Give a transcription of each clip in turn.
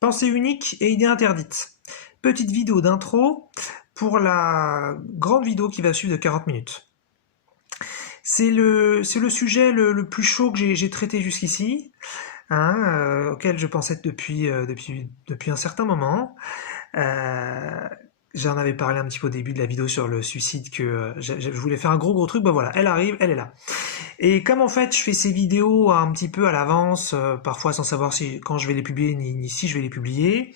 Pensée unique et idée interdite. Petite vidéo d'intro pour la grande vidéo qui va suivre de 40 minutes. C'est le sujet le plus chaud que j'ai traité jusqu'ici, auquel je pensais depuis un certain moment. J'en avais parlé un petit peu au début de la vidéo sur le suicide, que je voulais faire un gros truc, bah voilà, elle arrive, elle est là. Et comme en fait je fais ces vidéos un petit peu à l'avance, parfois sans savoir quand je vais les publier ni si je vais les publier,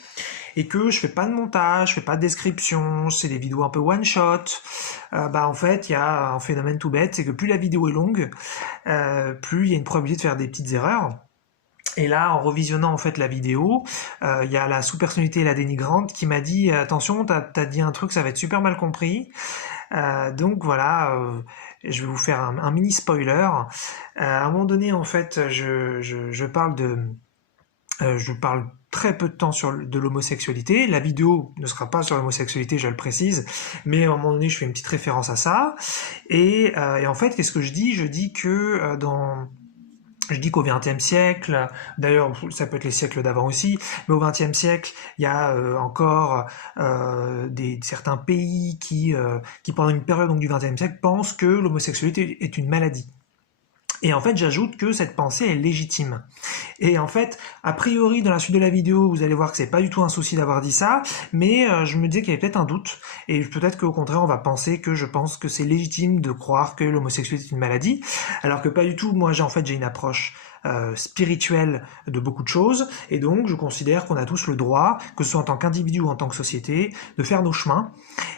et que je fais pas de montage, je fais pas de description, c'est des vidéos un peu one shot, bah en fait il y a un phénomène tout bête, c'est que plus la vidéo est longue, plus il y a une probabilité de faire des petites erreurs. Et là, en revisionnant en fait la vidéo, il y a la sous-personnalité et la dénigrante qui m'a dit attention, t'as dit un truc, ça va être super mal compris. Donc voilà, je vais vous faire un mini spoiler. À un moment donné, en fait, je parle très peu de temps de l'homosexualité. La vidéo ne sera pas sur l'homosexualité, je le précise, mais à un moment donné, je fais une petite référence à ça. Et en fait, qu'est-ce que je dis? Je dis que je dis qu'au XXe siècle, d'ailleurs ça peut être les siècles d'avant aussi, mais au XXe siècle, il y a encore certains pays qui pendant une période donc, du XXe siècle pensent que l'homosexualité est une maladie. Et en fait, j'ajoute que cette pensée est légitime. Et en fait, a priori, dans la suite de la vidéo, vous allez voir que c'est pas du tout un souci d'avoir dit ça, mais je me disais qu'il y avait peut-être un doute, et peut-être qu'au contraire, on va penser que je pense que c'est légitime de croire que l'homosexualité est une maladie, alors que pas du tout. Moi, j'ai une approche spirituelle de beaucoup de choses, et donc je considère qu'on a tous le droit, que ce soit en tant qu'individu ou en tant que société, de faire nos chemins,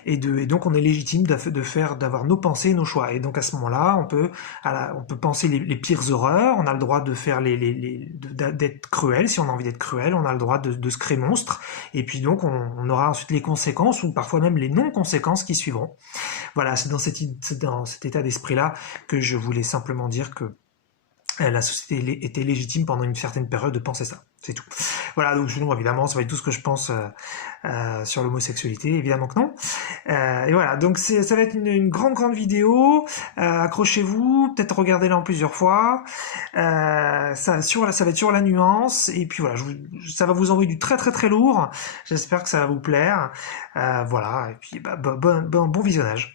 et donc on est légitime d'avoir nos pensées, nos choix. Et donc à ce moment-là, on peut penser les pires horreurs, on a le droit de faire d'être cruel, si on a envie d'être cruel, on a le droit de se créer monstre, et puis donc on aura ensuite les conséquences, ou parfois même les non-conséquences qui suivront. Voilà, c'est dans cet état d'esprit-là que je voulais simplement dire que la société était légitime pendant une certaine période de penser ça, c'est tout. Voilà, donc sinon évidemment ça va être tout ce que je pense sur l'homosexualité, évidemment que non. Et voilà, donc ça va être une grande vidéo, accrochez-vous, peut-être regardez-la en plusieurs fois, ça va être sur la nuance, et puis voilà, ça va vous envoyer du très lourd, j'espère que ça va vous plaire, voilà, et puis bon visionnage.